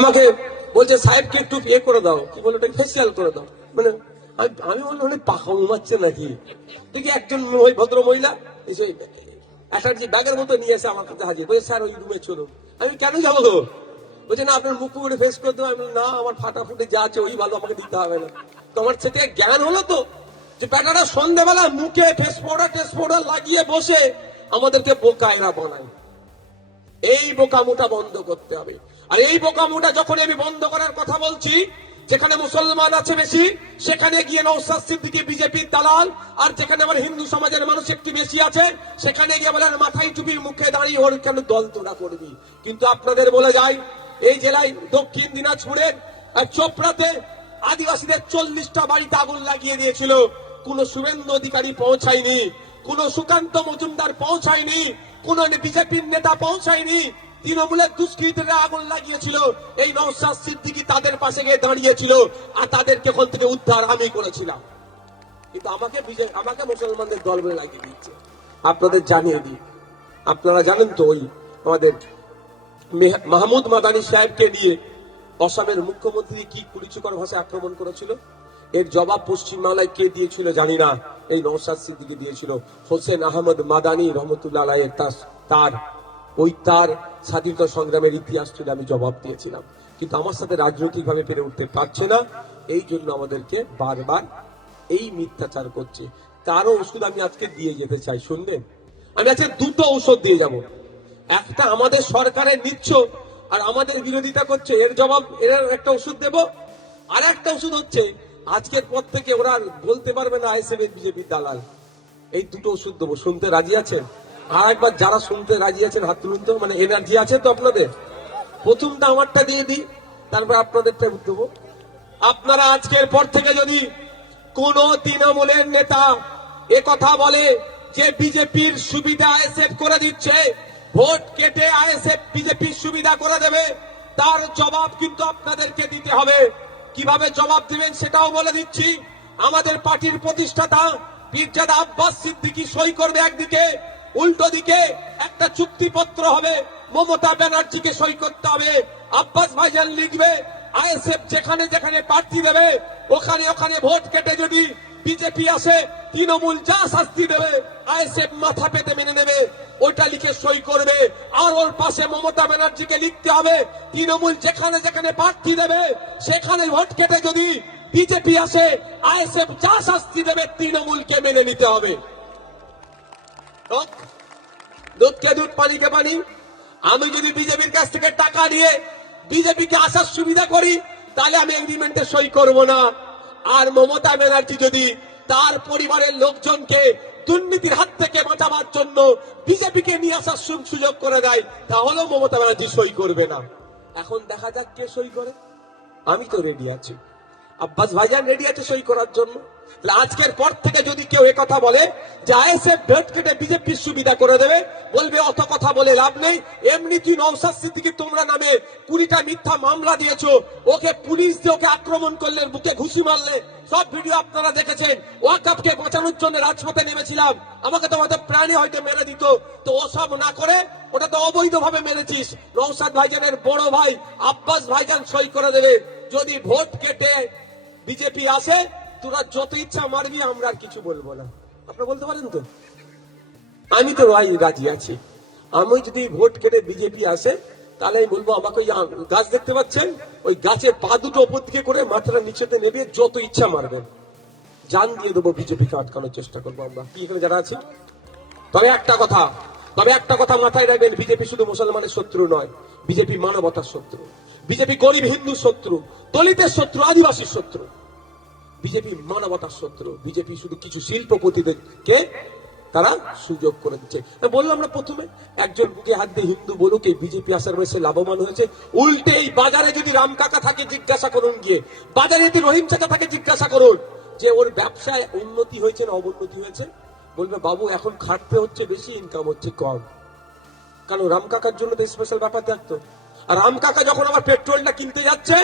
আমাকে বলছে, সাহেবকে একটু ইয়ে করে দাও। কি বলে ওটা ফেসিয়াল করে দাও। মানে আমি আমি বললাম অনেক পাখা ঘুমাচ্ছে নাকি? দেখি একজন ওই ভদ্র মহিলা এসে যে ব্যাগের মতো নিয়ে এসে আমার কাছে হাজির। বলছে, স্যার, ওই রুমে চলুন। আমি, কেন যাব গো? বলছে, না, আপনার মুখ করে ফেস করতে হবে আমি না, আমার ফাটা ফুটে যা আছে, ওই ভালো আমাকে দিতে হবে না। তোমার সে থেকে জ্ঞান হলো তো, যে ব্যাটারা সন্ধ্যেবেলা মুখে ফেস পাউডার টেস পাউডার লাগিয়ে বসে আমাদেরকে বোকা এরা বানায়। এই বোকামোটা বন্ধ করতে হবে। আর এই বোকামোটা যখন আমি বন্ধ করার কথা বলছি, যেখানে মুসলমান আছে বেশি, সেখানে গিয়ে নৌসাদ সিদ্দিকি বিজেপির দালাল, আর যেখানে আমার হিন্দু সমাজের মানুষ একটু বেশি আছে, সেখানে গিয়ে বলেন মাথায় টুপি মুখে দাঁড়িয়ে ওর কেন দল তোলা করবি? কিন্তু আপনাদের বলে যাই, এই জেলায় দক্ষিণ দিনাজপুরের চোপড়াতে আদিবাসীদের চল্লিশটা বাড়িতে আগুন লাগিয়ে দিয়েছিল। কোন শুভেন্দু অধিকারী পৌঁছায়নি, কোন সুকান্ত মজুমদার পৌঁছায়নি, কোন বিজেপির নেতা পৌঁছায়নি তৃণমূলের দুষ্কৃতীরা আগুন লাগিয়েছিল। এই নৌসাদ সিদ্দিকি তাদের পাশে গিয়ে দাঁড়িয়েছিল আর তাদেরকে ওখান থেকে উদ্ধার আমি করেছিলাম। কিন্তু আমাকে বিজয় আমাকে মুসলমানদের দল বলে লাগিয়ে দিচ্ছে আপনাদের জানিয়ে দিই। আপনারা জানেন তো ওই আমাদের মাহমুদ মাদানী সাহেবকে নিয়ে অসমের মুখ্যমন্ত্রী কি কুড়িচুকর ভাষায় আক্রমণ করেছিল? এর জবাব পশ্চিমবাংলায় কে দিয়েছিল জানি না। এই নৌসাদ সিদ্দিকি দিয়েছিল হোসেন আহমদ মাদানী রহমতুল্লাহ তার ওই তার স্বাধীনতা সংগ্রামের ইতিহাস তুলে আমি জবাব দিয়েছিলাম। কিন্তু আমার সাথে রাজনৈতিক ভাবে পেরে উঠতে পারছে না। এই জন্য আমাদেরকে বারবার এই মিথ্যাচার করছে। তারও ওষুধ আমি আজকে দিয়ে যেতে চাই, শুনবেন? আমি আজকে দুটো ঔষধ দিয়ে যাব। একটা আমাদের সরকারের নিচ্ছ, আর আমাদের বিরোধিতা করছে, এর জবাব, এর একটা ওষুধ দেব। আর একটা ওষুধ হচ্ছে, আজকের পর থেকে ওরা বলতে পারবে না আইএসএফ এর বিজেপির দালাল। এই দুটো ওষুধ দেবো। শুনতে রাজি আছেন? আর একবার যারা শুনতে রাজি আছেন, হাত তুলুন তো মানে এনার্জি আছে তো আপনাদের? প্রথমটা আমারটা দিয়ে দিই, তারপর আপনাদেরটা দেবো। আপনারা আজকের পর থেকে যদি কোন তৃণমূলের নেতা এ কথা বলে যে বিজেপির সুবিধা আইএসএফ করে দিচ্ছে, ভোট কেটে আইএসএফ বিজেপির সুবিধা করে দেবে, তার জবাব কিন্তু আপনাদেরকে দিতে হবে। কীভাবে জবাব দিবেন সেটাও বলে দিচ্ছি। আমাদের পার্টির প্রতিষ্ঠাতা পীরজাদা আব্বাস সিদ্দিকী সই করবে একদিকে উল্টো দিকে একটা চুক্তিপত্র হবে, মমতা ব্যানার্জিকে সই করতে হবে আব্বাস ভাইজান লিখবে, আইএসএফ যেখানে যেখানে প্রার্থী দেবে, ওখানে ওখানে ভোট কেটে যদি বিজেপি আসে, তৃণমূল যা শাস্তি দেবে, আইএসএফ মাথা পেতে মেনে নেবে, ওইটা লিখে সই করবে আর ওর পাশে মমতা ব্যানার্জিকে লিখতে হবে, তৃণমূল যেখানে যেখানে প্রার্থী দেবে, সেখানে ভোট কেটে যদি বিজেপি আসে, আইএসএফ যা শাস্তি দেবে, তৃণমূলকে মেনে নিতে হবে। দুধকে দুধ পানিকে পানি আমি যদি বিজেপির কাছ থেকে টাকা নিয়ে বিজেপিকে আসার সুবিধা করি, তাহলে আমি এগ্রিমেন্টে সই করব না। আর মমতা ব্যানার্জি যদি তার পরিবারের লোকজনকে দুর্নীতির হাত থেকে বাঁচাবার জন্য বিজেপিকে নিয়ে আসার সুযোগ করে দেয়, তাহলেও মমতা ব্যানার্জি সই করবে না। এখন দেখা যাক কে সই করে। আমি তো রেডি আছি। আব্বাস ভাইজান রেডি আছে সই করার জন্য। আজকের পর থেকে যদি কেউ কথা বলে বিজেপির সুবিধা করে দেবে, বলবে অত কথা বলে লাভ নেই। এমনি তুই নৌসাদ সিদ্দিকি তোমরা নামে কুড়িটা মিথ্যা মামলা দিয়েছ। ওকে পুলিশ দিয়ে ওকে আক্রমণ করলে, বুকে ঘুষি মারলে। সব ভিডিও আপনারা দেখেছেন। ওয়াকাপকে বাঁচানোর জন্য রাজপথে নেমেছিলাম। আমাকে তো হয়তো প্রাণী হয়তো মেরে দিত। তো ওসব না করে, ওটা তো অবৈধভাবে মেরেছিস। নৌসাদ ভাইজানের বড় ভাই আব্বাস ভাইজান সই করে দেবে। যদি ভোট কেটে বিজেপি আসে তোরা যত ইচ্ছা মারবি, আমরা আর কিছু বলব না। আপনারা বলতে পারেন তো? আমি তো ভাই রাজি আছি। আমি যদি ভোট কেটে বিজেপি আসে, তাহলে আমি বলব, আমাকে ওই গাছ দেখতে পাচ্ছেন? ওই গাছের পা দুটো ওপর দিকে করে মাথাটা নিচেতে নেবে, যত ইচ্ছা মারবেন জান দিয়ে দেবো বিজেপিকে আটকানোর চেষ্টা করব আমরা। কি এখানে যারা আছি তবে একটা কথা, তবে একটা কথা মাথায় রাখবেন, বিজেপি শুধু মুসলমানের শত্রু নয়, বিজেপি মানবতার শত্রু। বিজেপি গরিব হিন্দু শত্রু, দলিতের শত্রু, আদিবাসীর শত্রু। বিজেপি মানবতার শত্রু। বিজেপি শুধু কিছু শিল্পপতিদেরকে তারা সুযোগ করে দিচ্ছে। বললাম না প্রথমে একজন বুকে হাত দিয়ে হিন্দু বলুক, এই বিজেপি আসার বয়সে লাভবান হয়েছে। উল্টে এই বাজারে যদি রাম কাকা থাকে, জিজ্ঞাসা করুন গিয়ে। বাজারে যদি রহিম চাকা থাকে, জিজ্ঞাসা করুন যে ওর ব্যবসায় উন্নতি হয়েছে না অবনতি হয়েছে? বলবে, বাবু, এখন খাটতে হচ্ছে বেশি ইনকাম হচ্ছে কম। কারণ রাম কাকার জন্য তো স্পেশাল ব্যাপার থাকতো। আর রাম কাকা যখন আবার পেট্রোলটা কিনতে যাচ্ছে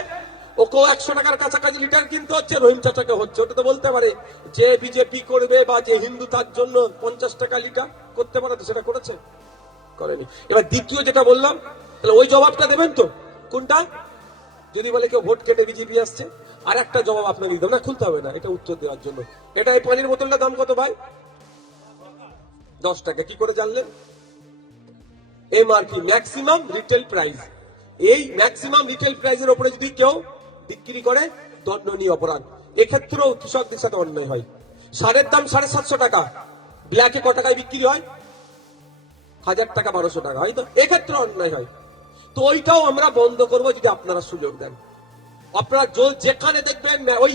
ওকেও একশো টাকার কাছাকাছি লিটার কিনতে হচ্ছে, রহিম চাচাকে হচ্ছে, ওটা তো বলতে পারে। যে বিজেপি করবে বা যে হিন্দু, তার জন্য পঞ্চাশ টাকা লিটার করতে পারে সেটা করেছে? করেনি। এবার দ্বিতীয় যেটা বললাম, তাহলে ওই জবাবটা দেবেন তো? কোনটা? যদি বলে কেউ ভোট কেটে বিজেপি আসছে, আর একটা জবাব আপনাকে দিতে না, খুলতে হবে না, এটা উত্তর দেওয়ার জন্য। এটা এই পানির বোতলটার দাম কত ভাই? দশ টাকা। কি করে জানলেন? এমআরপি ম্যাক্সিমাম রিটেল প্রাইস এই ম্যাক্সিমাম রিটেল প্রাইসের উপরে যদি কেউ বিক্রি করে দণ্ডনীয় অপরাধ। এক্ষেত্রেও কৃষকদের সাথে অন্যায় হয়। সারের দাম সাড়ে সাতশো টাকা। ব্ল্যাকে ক টাকায় বিক্রি হয়? হাজার টাকা, বারোশো টাকা। হয় তো এক্ষেত্রে অন্যায় হয়। তো ওইটাও আমরা বন্ধ করব যদি আপনারা সুযোগ দেন। আপনারা যেখানে দেখবেন ওই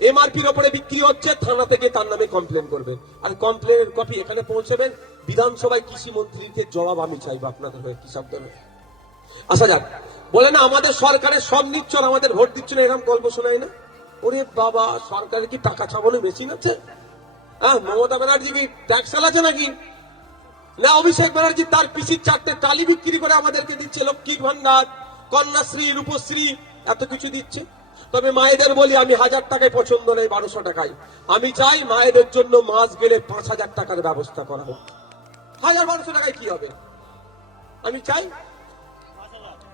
এমআরপির ওপরে বিক্রি হচ্ছে, থানা থেকে তার নামে কমপ্লেন করবেন আর কমপ্লেনের কপি এখানে পৌঁছবেন। বিধানসভায় কৃষি মন্ত্রীকে জবাব আমি চাইব আপনাদের হয়ে, কৃষকদের হয়ে। আসা যাক। বলে না, আমাদের সরকারের সব নিচ্ছ আর আমাদের ভোট দিচ্ছ না, এরকম গল্প শোনাই না? ওরে বাবা, সরকারের কি টাকা ছাপানো মেশিন আছে? হ্যাঁ মমতা ব্যানার্জি কি ট্যাক্স চালাচ্ছে নাকি? না, অভিষেক ব্যানার্জি তার পিসির চারটে টালি বিক্রি করে আমাদেরকে দিচ্ছে, লক্ষ্মীর ভান্ডার, কন্যাশ্রী, রূপশ্রী, এত কিছু দিচ্ছে। তবে মায়েদের বলি, আমি হাজার টাকায় পছন্দ নেই, বারোশো টাকায়। আমি চাই মায়েদের জন্য মাস গেলে পাঁচ হাজার টাকার ব্যবস্থা করা হোক। হাজার বারোশো টাকায় কি হবে? আমি চাই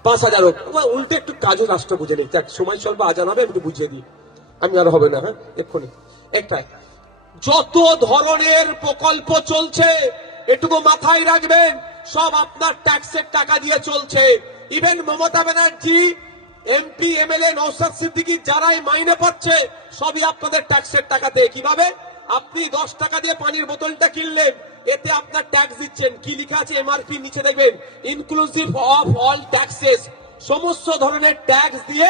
পাঁচ হাজার হোক। উল্টে একটু কাজও রাষ্ট্র বুঝে নিই দেখ সময় স্বল্প, আজান হবে আমি বুঝিয়ে দিই। আমি আর হবে না হ্যাঁ? এক্ষুনি। একটাই। যত ধরনের প্রকল্প চলছে, এটুকু মাথায় রাখবেন, সব আপনার ট্যাক্সের টাকা দিয়ে চলছে। Even Mamata Banerjee MP MLA Nausad Siddiqui, যারাই মাইনে পাচ্ছে, সবই আপনাদের ট্যাক্সের টাকাতে। কীভাবে? আপনি দশ টাকা দিয়ে পানির বোতলটা কিনলেন। এতে আপনার ট্যাক্স দিচ্ছেন। কি লেখা আছে? এমআরপি নিচে দেখবেন। ইনক্লুসিভ অফ অল ট্যাক্সেস সমস্ত ধরনের ট্যাক্স দিয়ে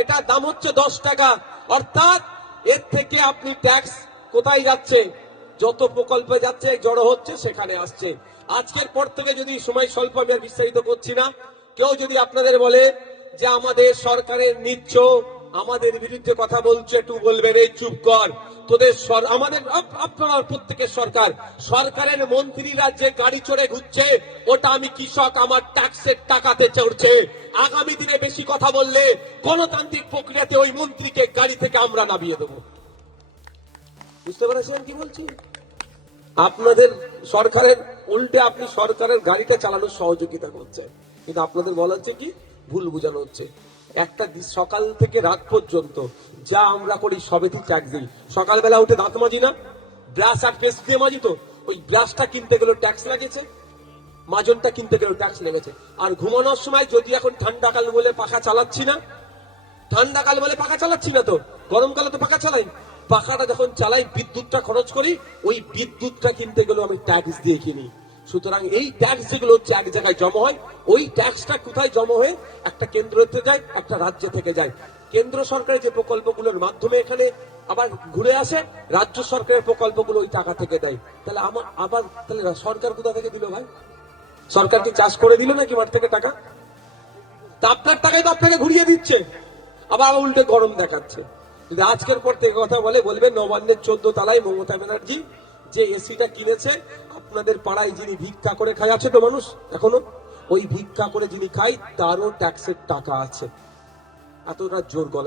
এটা দাম হচ্ছে দশ টাকা। অর্থাৎ এর থেকে আপনি ট্যাক্স কোথায় যাচ্ছে? যত প্রকল্পে যাচ্ছে, জড়ো হচ্ছে, সেখানে আসছে। আজকের পর থেকে যদি সময় স্বল্প আমি আর বিস্তারিত করছি না, কেউ যদি আপনাদের বলে যে আমাদের সরকারের নিচ্ছ আমাদের বিরুদ্ধে কথা বলছে, একটু বলবেন এই চুপ কর। তোদের আমাদের আপনার প্রত্যেকের সরকার। সরকারের মন্ত্রীরা যে গাড়ি চড়ে ঘুরছে, ওটা আমি কৃষক, আমার ট্যাক্সের টাকাতে চড়ছে। আগামী দিনে বেশি কথা বললে গণতান্ত্রিক প্রক্রিয়াতে ওই মন্ত্রীকে গাড়ি থেকে আমরা নামিয়ে দেবো। বুঝতে পেরেছেন কি বলছি? আপনাদের সরকারের, উল্টে আপনি সরকারের গাড়িটা চালানোর সহযোগিতা করছেন। কিন্তু আপনাদের বলা হচ্ছে কি? ভুল বোঝানো হচ্ছে। একটা সকাল থেকে রাত পর্যন্ত যা আমরা করি সবেতেই ট্যাক্স দিই সকালবেলা উঠে দাঁত মাজি না? ব্রাশ আর পেস্ট দিয়ে মাজি তো? ওই ব্রাশটা কিনতে গেলে ট্যাক্স লাগেছে, মাজনটা কিনতে গেলে ট্যাক্স লেগেছে। আর ঘুমানোর সময় যদি এখন ঠান্ডাকাল বলে পাখা চালাচ্ছি না? ঠান্ডাকাল বলে পাখা চালাচ্ছি না তো? গরমকালে তো পাখা চালাই। পাখাটা যখন চালাই, বিদ্যুৎটা খরচ করি, ওই বিদ্যুৎটা কিনতে গেলেও আমি ট্যাক্স দিয়ে কিনি। সুতরাং এই ট্যাক্স যেগুলো হচ্ছে এক জায়গায় জমা হয়, ওই ট্যাক্সটা কোথায় জমা হয়ে একটা কেন্দ্রতে যায়, একটা রাজ্য থেকে যায়। কেন্দ্র সরকারের যে প্রকল্পগুলোর মাধ্যমে এখানে আবার ঘুরে আসে, রাজ্য সরকারের প্রকল্পগুলো ওই টাকা থেকে দেয়। তাহলে আমার আবার, তাহলে সরকার কোথা থেকে দিল ভাই? সরকার কি চাষ করে দিল নাকি মাঠ থেকে টাকা? তা আপনার টাকাই তো আপনাকে ঘুরিয়ে দিচ্ছে। আবার উল্টে গরম দেখাচ্ছে। যদি আজকের পর থেকে কথা বলে বলবেন নবান্নের চোদ্দ তালায় মমতা ব্যানার্জি যে এসিটা কিনেছে আপনাদের পাড়ায় যিনি ভিক্ষা করে খায়, আছে তো মানুষ এখনও? ওই ভিক্ষা করে যিনি খায়, তারও ট্যাক্সের টাকা আছে। এতটা জোর গলা